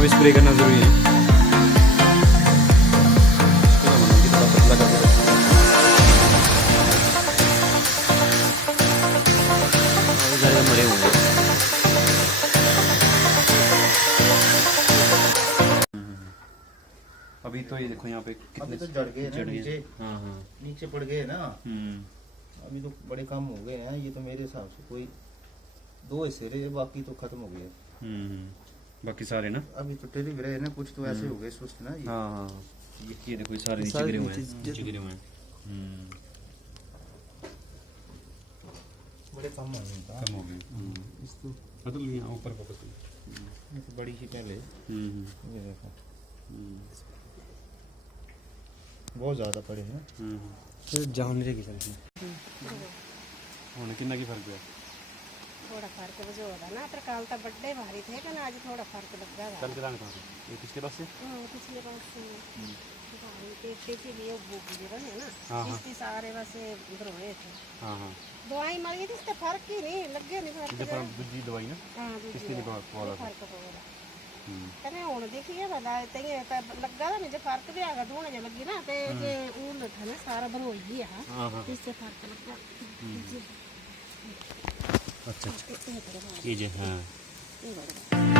यहाँ भी स्प्रे करना ज़रूरी है। इसको ना मतलब कि थोड़ा पतला करके रखना है। और ज़्यादा मरे होंगे। अभी तो ये देखो यहाँ पे कितने अभी तो जड़ गए ना नीचे। हाँ हाँ। नीचे पड़ गए ना। अभी तो बड़े कम हो गए हैं। ये तो मेरे हिसाब से कोई 2 हिस्से रहे, बाकी तो खत्म हो गए। बाकी सारे ना अभी तो टेढ़े भी रहे ना, कुछ तो ऐसे हो गए सुस्त ना ये। हाँ हाँ। ये देखो ये सारे नीचे गिरे हुए हैं, नीचे गिरे हुए हैं। बड़े कम हो गए। कम हो गए। इसको मतलब यहाँ ऊपर फोकस ये तो बड़ी ही पहले ये देखो बहुत ज्यादा पड़े हैं। जान नहीं रहेगी सर होने कितना की फर्क है। थोड़ा फर्क जो होगा ना, पर कल तो बड़े भारी थे कि ना, आज थोड़ा फर्क लग गया। कल के दाने कहाँ से? ये पिछले पास से? पिछले बार से भारी पेटे के लिए भूख भी रहे ना। हाँ, हाँ। इसके सारे वैसे रोए थे। हाँ हाँ। दवाई मारी थी, इससे फर्क ही नहीं लगे, नहीं ये पर दूसरी दवाई ना हाँ इसके लिए बहुत पौधा था। फर्क होगा कने हुन देखिए भला तई लगा ना, मुझे फर्क भी आगा ढूंढने जो लगी ना, ते जे ऊन था ना सारा भरो ही है। हाँ हाँ। इससे फर्क लगा। अच्छा अच्छा ये जे हाँ ये बड़ा